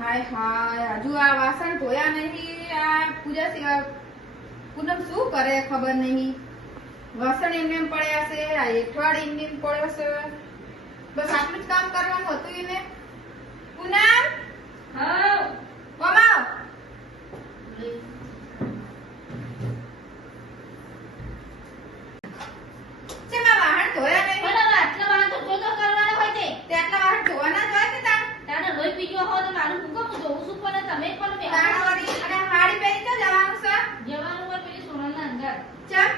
હાય હાય હજુ આ વાસણ ધોયા નહીં. આ પૂજા સિવાય પૂનમ શું કરે ખબર નહીં. વાસણ એમને એમ પડ્યા છે, આ એઠવાડ એમને એમ પડ્યો છે. બસ આટલું જ કામ કરવાનું હતું એને. પૂનમ હા મમ્મા વાહન ધોયા નહીં. આટલા વાહન તો કરવાના હોય છે. તે આટલા વાહન ધોવાના જ હોય ને તારે રોજ પીજો હો તો મારું હું કહું જોઉં છું પણ તમે પણ તાણવરી અને હાડી પહેરી તો જવાનું છે. જવાનું પર પેલી સોનલના અંદર ચમ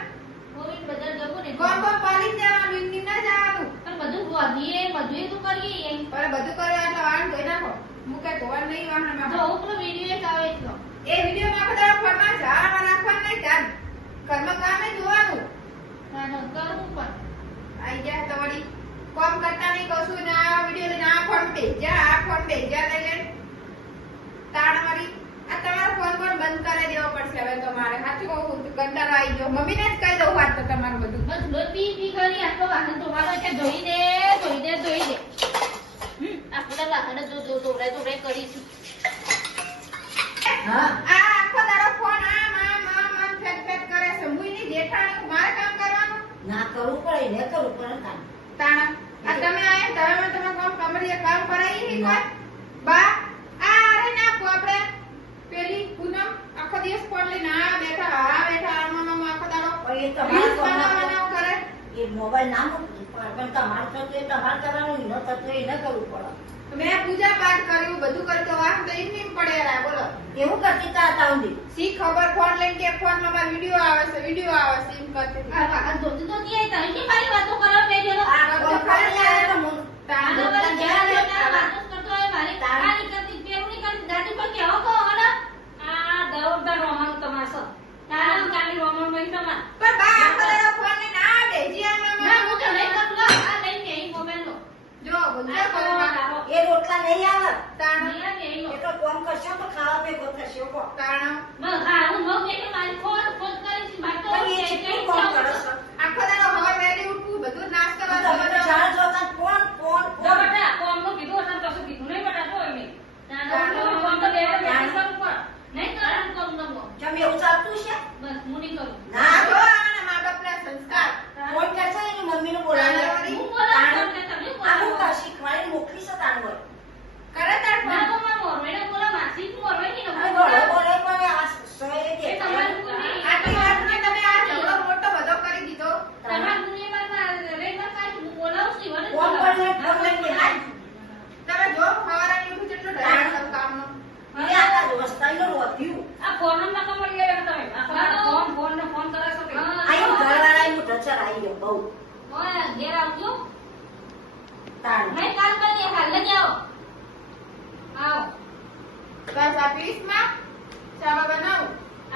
કોવિડ બજાર જવું ને કોમ પાલી જવાનું ઇન્ની ના જવાનું. પણ બધું વધીએ બધું તો કરીએ પર બધું કરે એટલે વાહન ધોઈ નાખો. હું કઈ ધોવા નહીં વાહનમાં. જો ઉપરો વિડિયો એક આવે છે એ વિડિયો માં બધા ફોનમાં ઝાડમાં નાખવાનું નહીં. તાર ઘરમાં કામે જોવાનું. ના કરું પણ આઈ ગયા તો વળી કોમ કરતા નહીં કશું ને આ વિડિયો લઈને આ ફોન પે જા આ ફોન પે જા લઈને તાણવરી આ તમારો ફોન પણ બંધ કરી દેવો પડશે હવે તમારે. સાચું કહું કંટાળો આવી ગયો. મમ્મીને જ કહી દઉં વાત તો તમારું બધું. બસ રોજ પી કરી આટલો વાહન ધોવાનો છે. ધોઈ દે આપણા વાહન ધોવડાય કરીશું. હા આ આખો દાડો ફોન આમ ફેક કરે છે. હું ની જેઠાણી મારે કામ કરવાનું ના કરવું પડે ને કરવું પડે તાણા. આ તમે આયા તમે તમે કોમ કમરીએ કામ કરાવી નહીં કોઈ બા. આ અરે નાખો આપણે પેલી પૂનમ આખો દિવસ ફોન લઈને આ બેઠા આમાં આખો દાડો એ રીલ્સ તમારે બનાવવાનો કરે. એ મોબાઈલ ના મૂકવું પડે પણ તમારે થતું એ તમારે કરવાનું ન થતું એ ન કરવું પડે. મેં પૂજા પાઠ કર્યું બધું કર્યું તો વાત તો એમ પડે યાર. બોલો એવું કરતી તા તાઉંડી સી ખબર ફોન લઈને કે ફોન માં મારો વિડિયો આવે છે એમ કરતી હતી. આ વાહન ધોતી તો નહીં તમે કે મારી વાતો કરો પેજો આ બધું ખાલી આવે તો હું તાણા વાતો કરતો હોય મારી કાની કરતી પેરું ની કરતી દાદી પર કેવો કહો હને આ દરોદર રોમન તમાસો તારા કાની રોમન મઈ તમા પણ બા આખો દાડો ફોન લઈને આ બેજી ના આમાં હું તો નહીં કરું આ લઈને એ મોબાઈલ નો જો બધું કરો બા. એ રોટલા નહીં આવે તાણા એ તો કોમ કરશો તો ખાવા ભેગો થશે કો તાણા હું નો કે મારી ફોન કરી છે માર તો પણ એ કેટલું કોમ કરે છે આખો દાડો હવાર વહેલી ઉઠવું બધું નાસ્તો તમે કરવાનું. જાણ જોતા ફોન જો બેટા કોમ નો કીધું હતા તો શું કીધું નહીં બેટા તો એમને તારા કોમ તો બેટા ધ્યાન કરું પણ નહીં કરું કોમ નો જમ એવું ચાલતું છે બસ હું નહીં કરું ના જો આના મા બાપના સંસ્કાર. ફોન કરશે એની મમ્મીને બોલાવે હું બોલાવું તમને તમે આવું બોલાવો કા શીખવાડી મોકલી છે તાર હોય કરે તાર ના ફોન. તો માર મોરવેડા બોલા માસી નું મોરવે કે અને ન બોલે બોલે પણ આ સોય એ કે તમારું કુની આટલી વાતમાં તમે આ ઝઘડો મોટો બધો કરી દીધો. તમારું કુની માં રેગર કાઈ હું બોલાવું છું વડે ફોન પર ફોન લઈને હાલ તમે જો સવારે ઉઠું જેટલો ઢાળ સબ કામનો. એ આખા દોસ્તાઈનો રોધ્યું આ ફોન માં કમર ગયા તમે આ ફોન ને ફોન કરે છો કે આયો ઘરવાળા હું ઢચર આવી ગયો બહુ ઓય ઘેર આવજો તાર નહીં કાલ કરી હાલ લઈ આવો આવો બસ આ પીસમાં ચાવા બનાવું.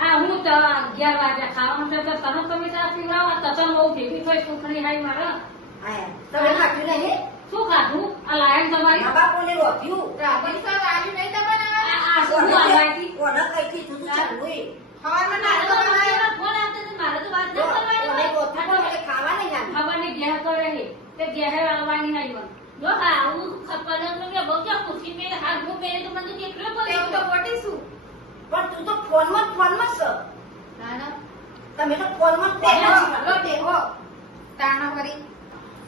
આ હું તો 11 વાગે ખાવાનું છે તો તમે ચા પીવડાવો તતન બહુ ભેગી થઈ સુખણી હાઈ મારે આયા તમે ખાધું નહીં શું ખાધું આ લાયન તમારી મા બાપોને રોધ્યું રાબડી સર આવી નહીં તો બનાવે. આ શું આવાતી કોને કઈ થી તું ચાલુ હે સવારમાં નાસ્તો બનાવ્યો. ફોન આવતો તો મારે તો વાત ન કરવાની કોને હોય. રોધ્યું એટલે ખાવા નહીં આલી ખબર નહીં ઘેર કરે છે તે ઘેર આવવાની નહીં હોય જો હા આવું ખપરનો નો કે બહુ ક્યાં ખુશી મેં હાથ મો પહેરે તો મને કેટલો તેવું તો બોલ્યો બોટીશું. પણ તું તો ફોનમાં છો ના ના તમે તો ફોનમાં જ બેહો બેઠા હલો બેહો તાણા વળી.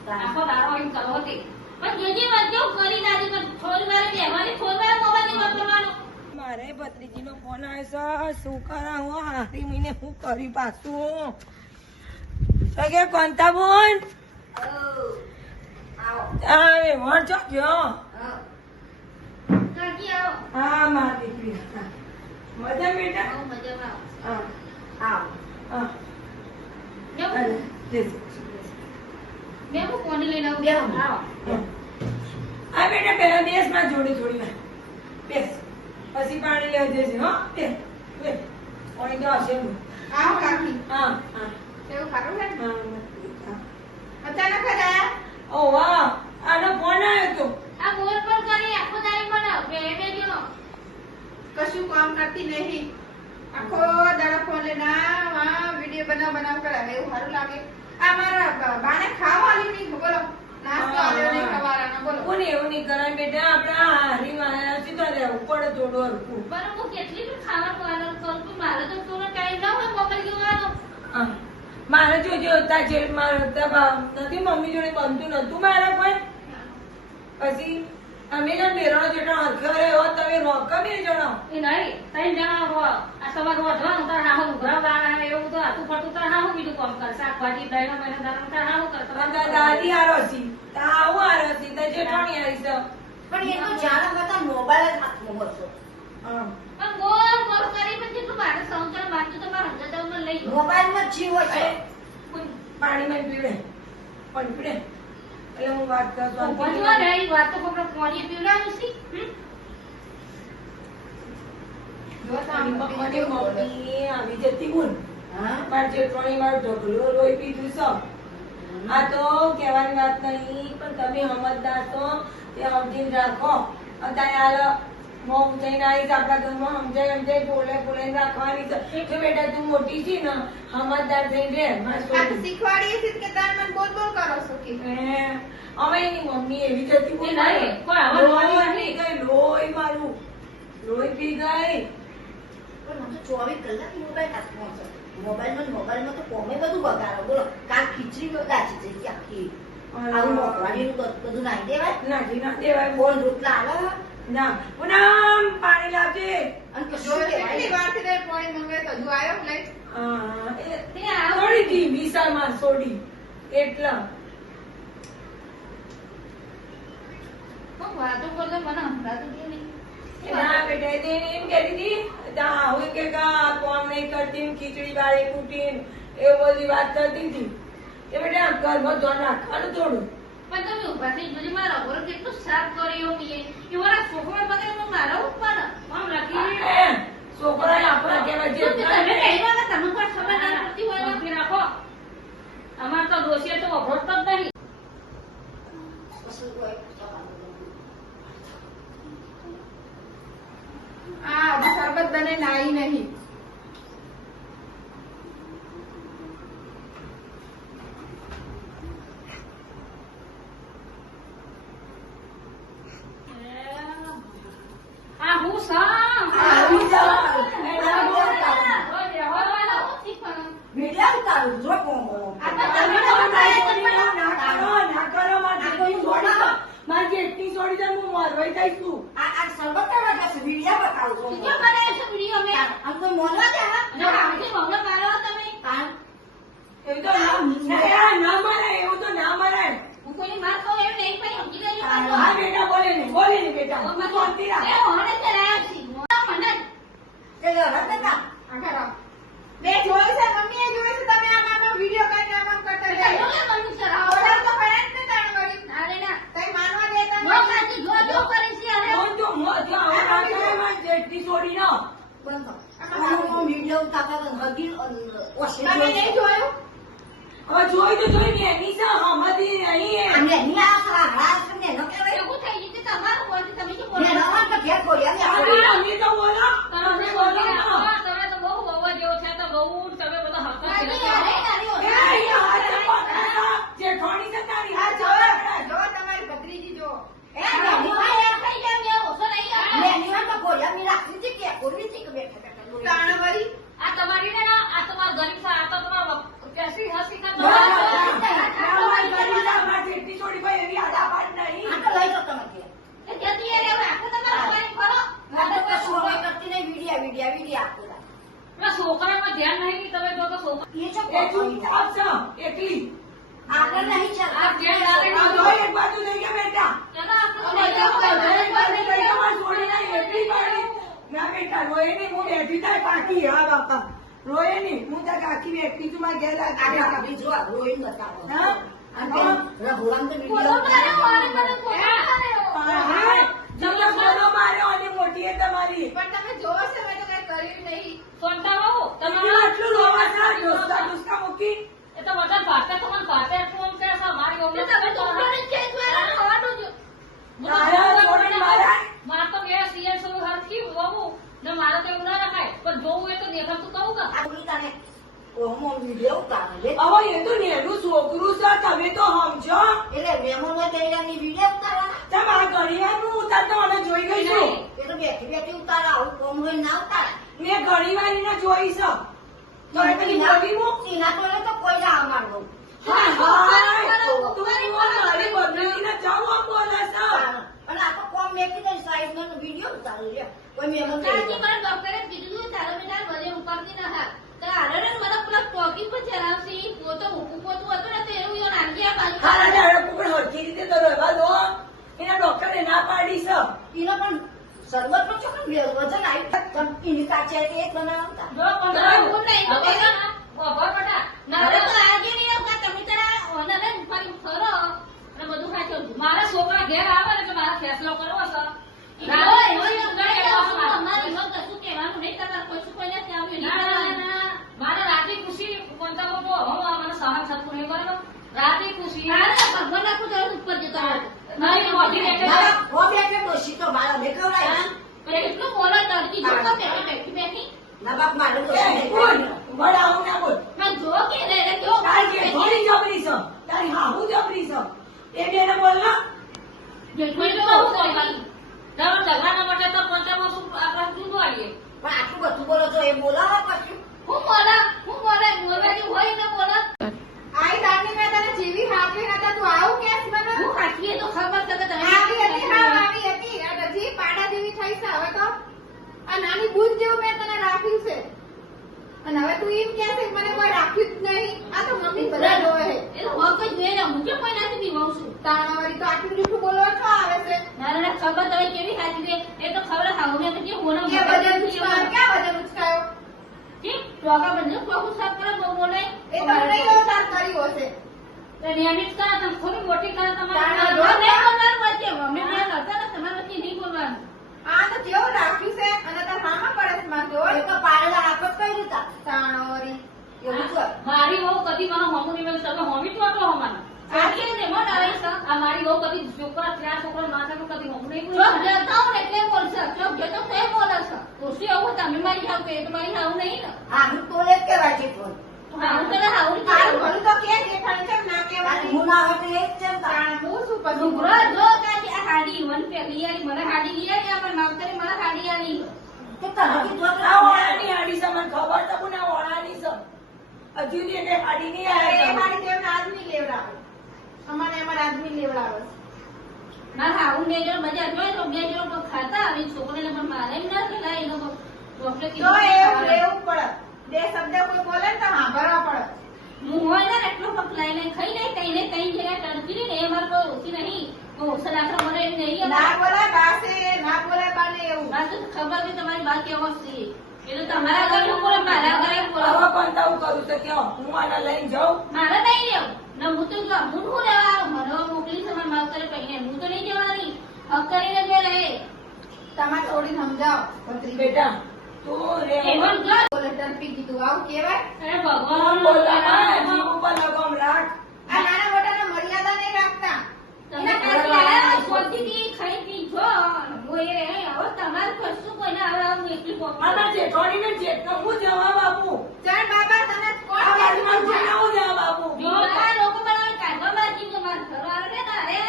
છો આખો દારો એમ કરો હતી પણ જેજી વાત કેવું કરી દાદી પણ થોડી વાર બેહવાની થોડી વાર મોબાઈલ નહીં વાપરવાનો મારે ભત્રીજીનો ફોન આવ્યો છે શું કરા હું હારી મહિને શું કર્યું પાછું તો કે કોંતા બોન આવે વણ છો ગયો કાકી આવો હા મારી દીકરી હા. મજા બેટા બહુ મજામાં આવો હા આવ હા મેં અરે, જય ફોન લઈને આવું બેહો. આવો આ બેટા પેલા દેશમાં જોડી જોડી વાર બેસ પછી પાણી લેવા જજે હો બેસ બેસ પાણી તો હશે એમ. આવો કાકી. હા હા એવું ખારું છે ને? હા અચાનક જ આયા. ઓ વાહ આનો ફોન આવ્યો તો આ બોલ બોલ કરી આખો દાડી બનાવ બે બેજો કશું કામ કરતી નહીં. આખો દાડો ફોન લઈને આ વિડીયો બનાવ કરે. હવે એવું સારું લાગે. આ મારા બાને ખાવા આલી નહીં બોલો. નાસ્તો આવ્યો નહીં સવારનો, બોલો. કોને એવું નહીં કરાય બેટા, આપણે આ હારીમાં આયા છીએ તો રહેવું પડે થોડું હરખું. પણ હું કેટલી પણ ખાવાનું આનંદ કરું છું, મારે તો થોડો ટાઈમ ના હોય મોબાઈલ જોવાનો. હા. મારે જોજો હતા જે મારે નથી મમ્મી જોડે બનતું નતું મારા કોઈ. પછી અમે જો બેરણો જેટલો હરખો રહ્યો તમે રોકા બે જણો. એ નહીં, ત્રણ જણા આ સવાર વધવાનું તાર હાહુ ઉઘરાવવાના એવું તો હાથું ફરતું તાર હાહુ બીજું કામ કરે, શાકભાજી દહીંનો મહિનો દારૂ તાર હાહુ કરે. તારા દાદી આરોસી તાવું આરોસી તાર જેઠાણી આવી છે. પણ એ તો જાણા કરતા મોબાઈલ જ હાથમાં બસો. હા. પણ ગોળ ગોળ કરી પણ જેટલું મારે સહન કરે બાકી તો મારે હજાર દઉં લઈ જાઉં. મોબાઈલમાં જીવ હોય છે. પાણીમાં પીવડે પણ પીવડે એટલે હું વાત કરતો ભજવા રહી વાત તો આપણે પાણી પીવડાવ્યું છે. જો સામે મને મમ્મી આવી જતી બોલ હા? મારે જેઠાણી મારું ઢગલો લોહી પીધું છે. આ તો કહેવાની વાત નહીં પણ તમે સમજદાર છો તે સમજીને રાખો. અત્યારે હાલ મોં થઈને આવીશ આપણા ઘરમાં સમજાય બોલે રાખવાની છે. જો બેટા તું મોટી છે ને સમજદાર થઈને રહે. મારી આ તો છોકરી. શીખવાડીએ છીએ કે તમે મને બોલ બોલ કરો છો કે અમે એની મમ્મી એવી જતી બોલ એ નહીં, કોઈ આવા લોહી પી ગઈ, લોહી મારું લોહી પી ગઈ. પણ મને તો 24 કલાક મોબાઈલ હાથમાં છે. મોબાઈલમાં તો કોમે બધું બગાડો. બોલો કાલ ખીચડી બગાડી છે કે આખી. આવું મોકવાડીનું બધું નાખી દેવાય. નાખી ના દેવાય. બોલ રોટલા આવે ના પૂનમ પાણી લાવજે. અને જો કશું કેટલી કહેવાય વારથી તે પાણી મંગાવે તો હજુ આવ્યો લઈ. તે આવું સોડી હતી વિશાળમાં સોડી એટલા. હું વાતો કરતો મને સંભળાતું જ નહીં. ના બેટા તેને એમ કહેતી હતી ત્યાં હું કે કોમ નહીં કરતી ને ખીચડી બાળી કૂટી એવું બધી વાત કરતી હતી. એ બેટા ઘરમાં ધ્યાન રાખવાનું થોડું. પણ તમે ઊભા થઈ જોજો, મારા ઘરે કેટલું સાફ કર્યું મેં. એ મારા છોકરો બગાડ્યો, મારા ઉપર આમ રાખી છોકરાને આપણા કહેવાય તો જે તમે કઈ વાગે તમને કોઈ ખબર ના પડતી હોય તો આપી રાખો. અમાર તો દોષીએ તો અભોડતો જ નહીં. કશું કોઈ આ હજુ શરબત બને નાઈ નહીં. આ હું સામ આવી જાઓ. એના બોલ. મીડિયા ઉતારું જો કોમ મારી જેટલી છોડી દે હું મરવાઈ જઈશ તું. આ સરબત કરવા જશે મીડિયા બતાવું છું. આમ કોઈ મોનવા દે હા? કાન એવું તો ના મરાય, એવું તો ના મરાય. હા બેટા બોલે નહીં બેટા. તું શાંતિ રાખ. તે રડત ના આ ખરો. મેં જોયું છે, મમ્મીએ જોયું છે તમે આમ આમનો વિડીયો કરીને આમ આમ કરતા જાય. ઓર્ડર તો પડે જ ને તાણ વળી. તઈ માનવા દેતા નથી. જો જો આવું ના કરે મારી જેટલી છોડી ના. બંધ કર. મીડિયા ઉતારતા હતા હગી ઓશે તમે નહીં જોયું? હવે જોઈ તો જોઈ ને એની છે હમતી નહીં. આમને નહીં આ હાડા છે ને ન કહેવાય ને રવાન તો ઘેર ખોલ્યા ને અમે તો બોલો તમે બોલો ના. તમે તો બહુ વહુ જેવો છે, તો બહુ તમે બધા હક્કો એ અહીંયા હાથ પકડો. જેઠાણી છે તારી હાથ પકડો. જો તમારી ભત્રીજી જો. એ મેની તો ખોલ્યા મી રાખી હતી કે કોની થી કે બેઠા તાણ વળી. આ તમારી ને ના, આ તમારા ગરીબ છે, આ તો તમારા કેસી હસી કા મારી જેટલી છોડી ભાઈ એની આડા પાડ નહીં. આ તો લઈ જાઓ તમે કે એ જતી રે હવે આખો તમારા હવાઈ ફરો. આ તો કશું હવે કરતી નહીં વિડિયા આપતા પેલા છોકરામાં ધ્યાન નહીં, તમે જો તો છોકરા એ છો એ ચૂપચાપ છે એકલી. આગળ નહીં ચાલ આ ધ્યાન રાખે આ જો એક બાજુ થઈ ગયા બેટા. ચલો આપણે હવે જો એક બાજુ થઈ ગયા મારી છોડી નહીં એકલી પાડી. ના બેટા રોય નહીં, હું બેઠી થાય કાકી. હા બાપા રોય નહીં, હું ત્યાં કાકી બેઠી છું મારા ઘેર આ લાગી. આપણી જો રોઈન બતાવો હા? અને પેલું રઘુરામ તો બોલો મારે મારે મને વિડિયો કોણ હા, જમલો બોલો માર્યો અને મોટી એ તમારી. પણ તમે જોવો છો મેં તો કઈ કર્યું નહીં. સોનતા બહુ તમે તમારા આટલું રોવા છો, ડોસકા મૂકી. એ તો બધા ભાતે તો મને ભાતે ફોન કરે છે મારી ઓમે તમે તો ઉભા છે દ્વારા ખાવાનું જ તારા છોડીને મારા. માર તો કે સીએસ હરખી વહુ ને મારે તો એવું ના રખાય, પણ જોવું એ તો દેખાતું કહું કે આ બોલી તાને કોમો વિડીયો ઉતારે લે. હવે એ તો નેનું છોકરું છે તમે તો સમજો. એટલે મહેમાનો તૈયારની વિડીયો ઉતારવાના. તમે આ ઘણી વાર હું ઉતારતો મને જોઈ ગઈ છું. એ તો બેઠી બેઠી ઉતારે, આવું કોમ હોય ના ઉતારે. મેં ઘણી વાર એને જોઈ છે. તો એ બધી બોલી હું સીના તોડે તો કોઈ ના અમારું. હા, હા, તું મારી બદલીને જાઉં આમ બોલે છે. અને આ તો કોમ મેકી દે સાઈઝનો વિડીયો ઉતારે લે. કોઈ મહેમાન કાલથી મને ડોક્ટરે કીધું હતું, તારો બેટા વજન ઉપાડતી ન હા. તો આરણે મને પેલા ટોકી પર ચલાવશે, ઈ પોતો ઊભું પોતું હતું ને તો એવું યો નાખી આ બાજુ. હારા ડાળો પણ હરખી રીતે તો રહેવા દો. એના ડોક્ટરે ના પાડી છે. એનો પણ શરબત નો ચોખ્ખો વજન આવી એની કાચે એક બનાવતા. જો પણ હું નહીં તો બેટા ના ઓભર બેટા ના તો આજે નહીં આવતા તમે તારા ઓનરે ઉપાડી ફરો અને બધું ખાઈ જવું. મારા છોકરા ઘેર આવે ને તો મારા ફેસલો કરવો છે. મારે રાતે ખુશી કોણતા બોલો મને સહન થતું નહીં બરાબર. રાતે ખુશી ભગવાન આખું જવું ઉપર જતા નહીં મોટી હો બેઠે ડોશી તો મારા મેં ખવડાય. એટલું બોલો તડકી જો તો બેઠી બેઠી ના બાપ મારું તો એ બોલ, બોલ આવું ના બોલ. મેં જો કે રે જો તારી જે થોડી જબરી છે. તારી હાહુ જબરી છે. એ બેને બોલ ના. જેઠું તો બહુ કરી તમે ઝઘડાના માટે તો પંચામાં શું આપણે શું બોલીએ. પણ આટલું બધું બોલો છો એ બોલાવો પછી. હું બોલવાની હોય ને બોલા આઈ દાની મેં તને જેવી હાથે નતા તું આવું કેસ મને હું હાથીએ તો ખબર છે કે તમે આવી હતી હા આવી હતી આ હજી પાડા જેવી થઈ છે હવે તો આ નાની બુજ જેવું મેં તને રાખ્યું છે અને હવે તું એમ કે છે કે મને કોઈ રાખ્યું જ નહીં આ તો મમ્મી બધા જોવે છે એ તો હોક જ જોઈ હું કેમ કોઈ નાથી દીવાઉં છું. તાણાવાળી તો આટલું જૂઠું બોલવા છો આવે છે મારે ખબર તમે કેવી હાથી છે એ તો ખબર હાઉ ને કે હું કે વજન ઉચકાયો ક્યાં વજન ઉચકાયો ઠીક ટોકા બંને ટોકું સાફ કરે બહુ બોલે એ તો નહીં અવતાર કર્યો હશે તો નિયમિત કરે તમે થોડી મોટી કરે તમારે તાણા નહીં જો બોલવાનું વચ્ચે મમ્મી મેં હતા ને તમારે વચ્ચે નહીં બોલવાનું. આ તો કેવું રાખ્યું છે અને તાર હામાં પડે છે માં તો એ તો પાડેલા આપત કઈ રીતે તાણાવાળી એવું છે. મારી વહુ કદી મને હમું નહીં મેં તમે હોમી તો હતો હમાના આખી ને મો ડાલે છે આ મારી વહુ કદી છોકરા ચાર છોકરા ના થાય કદી હોમ નહીં બોલે જો જતા હું એટલે બોલશે જો જતો તે બોલે છે તો શું આવું તમે મારી હાવ કે તમારી હાવ નહીં ને આ હું તો લે કેવાય છે તો. હાવ તો હાવ તારું ભલું તો કે દેખાણ છે ના કહેવાનું હું ના હોય તો એ જ છે ને તાણ. તાણ હું શું પછી ડુંગરો જો કાજી આ હાડી મન પેલી આલી મને હાડી લઈ આલી આ પણ માવતરે મને હાડી આલી કે તને કીધું હતું આ ઓળાની હાડી છે મને ખબર છે પણ આ ઓળાની છે. હજુ સુધી એને હાડી નહીં એ આવે. મારી તેમને આદમી લેવડાવે અમારે અમારા આદમી લેવડાવે મારા હાવ ને જો મજા જોઈ તો બે જો ખાતા આવી છોકરાને પણ મારે એમ ના થયેલા એ લોકો ડોક્ટર જો એવું લેવું પડે બે શબ્દ કોઈ બોલે ને તો સાંભળવા પડે હું હોય ને એટલો પગ લઈને ખાઈ લે કઈ ને કઈ જગ્યાએ તડકી ને એ મારે કોઈ ઓછી નહીં ઓછા દાખલા મને એમ નહીં ના બોલાય બાસે ના બોલાય બાને એવું મારે તો ખબર છે તમારી વાત કેવો છે એ તો તમારા ઘરે હું બોલે મારા ઘરે બોલો હવે પણ તાવું કરું છે કે હું આને લઈને જાઉં. મારે નહીં લેવું ને હું તો જો હું લેવા મને મોકલી છે મારા માવતરે કહીને હું તો નહીં જવાની હક કરીને જ રહે તમારે થોડી સમજાવો ભત્રીજી. બેટા તું રે એમાં જો બોલે ટરપી કીધું આવું કહેવાય અરે કોણ ભગવાન બોલવાના જીવ ઉપર લગામ રાખ. આ નાના મોટાને મર્યાદા નહીં રાખતા તમે કાંઈ લાયા શાંતિથી ખાઈ પી જો હું એ હવે તમારે કશું કોઈને હવે હું એકલી પોકડી આના જેઠવાડીને જેટલો હું જવાબ આપું. ચાલ બાબા તને કોણ આ વાતમાં કહેતું? હું જવાબ આપું. જો આ લોકો બનાવે કાઢવા બાજી તો મારા ઘરવાળા ને તારે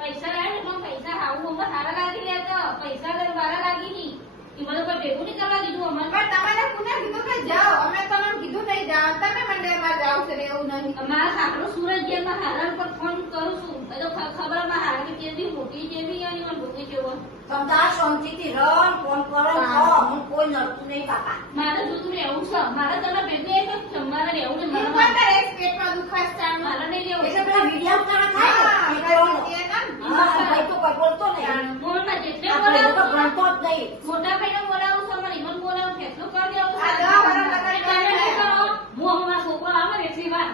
પૈસા લાવે ને પણ પૈસા હાવું અમારે સારા લાગી લે તો પૈસા ઘર મારા લાગી નહીં એ બધું કોઈ ભેગું નહીં કરવા દીધું અમારે પણ તમારે કોને કીધું કે જાઓ અમે તમને કીધું નહીં જાઓ તમે મંડળમાં જાઓ છો રે એવું નહીં મારા સાકડો સુરત જેલમાં હારણ પર ફોન કરું છું એ તો ખબર માં હારણ કેવી મોટી જેવી અને મને ભૂખી જેવો સમજા શાંતિથી રન ફોન કરો ને કહો, હું કોઈ નડતું નહીં બાપા. મારે જુદું રહેવું છે મારે તમે ભેગું એક જ છે મારે રહેવું ને ઈ મારે કોણ કરે? પેટમાં દુખાય છે આનું. મારે નહીં રહેવું એટલે પેલા વિડીયો ઉતારા થાય હા, ને, એ કહેવાનું. એ ના. હા, ભાઈ તો કોઈ બોલતો નહીં. મોહનમાં જેટલે આપણે તો બોલાવું ભણતો જ નહીં. મોટા ભાઈને બોલાવું છું અમારે ઈવન બોલાવું ફેસલો કરી દેવું આ દવા વાળા લગાડી તમે દે. નહીં કરો. હું અમારા છોકરો આવે ને એટલી વાર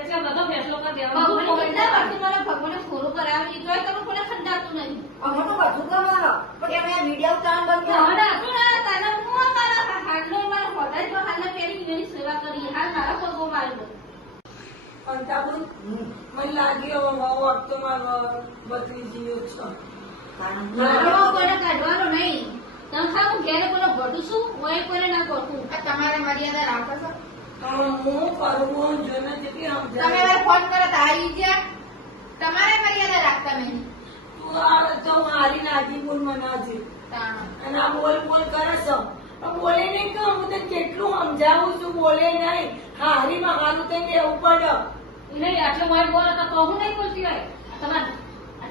એટલે બધો ફેસલો કરી દેવાનો ભગવાને કેટલા વર્ષથી મને ભગવાને ખોરું કરાવી તોય તમે કોને ખંડાતું નહીં અમે તો બધું કરવાનું. પણ એમ એ વિડીયો ઉતારવાનું બંધ કરો. હવે હતું ને તારે હું અમારા હાડલો મારા હોદાય તો હાલને પહેરી એની સેવા કરી હાલ મારા પગો માર્યો અંતાબુન મને લાગ્યો મારો વખતો મારો ભત્રીજીઓ છે. મારો કોઈને કાઢવાનો નહીં તમે ખા હું ઘેરે કોને ઘટું છું ઓય કોઈને ના ઘટું આ તમારે મર્યાદા રાખો છો હું કરું હું જો ને જેટલી તમે સમજાય વાર ફોન કરો તો આવી ગયા. તમારે મર્યાદા રાખતા નહીં. તું આ તો મારી નાજી બોલ મનાવજે તાણ. અને આ બોલ બોલ કરે છો પણ બોલે નહીં કે હું તને કેટલું સમજાવું છું બોલે નહીં હારીમાં હારું થઈને રહેવું પડે નહીં આટલું મારે બોલે તો હું નહીં બોલતી હોય તમારે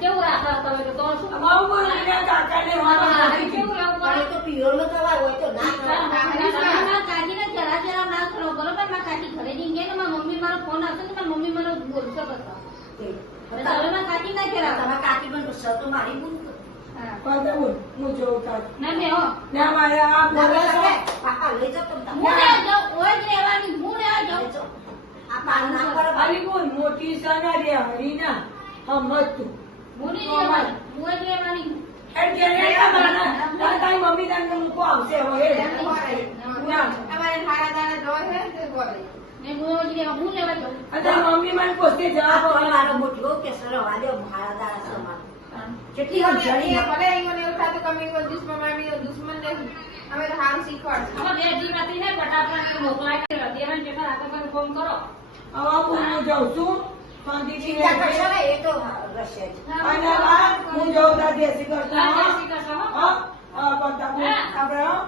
કેવું રાખો તમે તો શું અમારું બોલ એના કાકાને હારી કેવું રહેવું પણ એ પડે તો પિયોરનો સવાલ હોય તો ના મારા કાકીને જરા જરા ના કરો બરોબર મારા કાકી ઘરે જઈને ગયા ને મારા મમ્મી મારો ફોન આવશે ને મારી મમ્મી મને બોલશે બધા તમે મારા કાકી ના કહેવાય તમારા કાકી પણ સર તો મારી ભૂલ તો. હા પણ બોલ હું જોઉં કાક ના મેં હો ના મારે આ બોલે છે પાપા લઈ જાઓ તમે હું રહેવા જાઉં ઓય જ રહેવાની હું રહેવા લઈ જાઉં જાઓ. આ પાન ના કરો ખાલી બોલ મોટી સના રે હરીના સમજ તું હું નહીં રહેવાની હું જ રહેવાની એમ કે રે મારા તારી મમ્મી તને મૂકો આવશે હવે તમારે હારા દાણા જોવે છે ને તે બોલે. ને હું જ રહેવા હું રહેવા જાઉં અને તારી મમ્મી મને પૂછતી આ જવાબ તો આપે. મારો મોટો કે સર વાલે મારા દાડા સર મારો. કેટલી ભલે જણી એ મને એવું થતું કે અમે કોઈ દુશ્મન નથી. અમે તો સારું શીખવાડશું. આમાં બે જીવાતી ને ફટાફટ મોકલાય દેવાને જેટલા રાખો ફોન કરો હવે હું જાઉં છું શાંતિથી ચિંતા કરશો રહેજે. ને એ તો રહેશે જ. અને આ હું જાઉં તાર દેશી કરતો હા, હા? દેશી કરશો, હો. હા? હા, પણ તમે આપણે હા?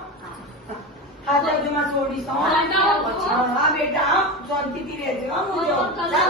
આ બાજુમાં છોડીશ, હા? હા, હા, બેટા હા, શાંતિથી રહેજે હા, હું જાઉં. કલાક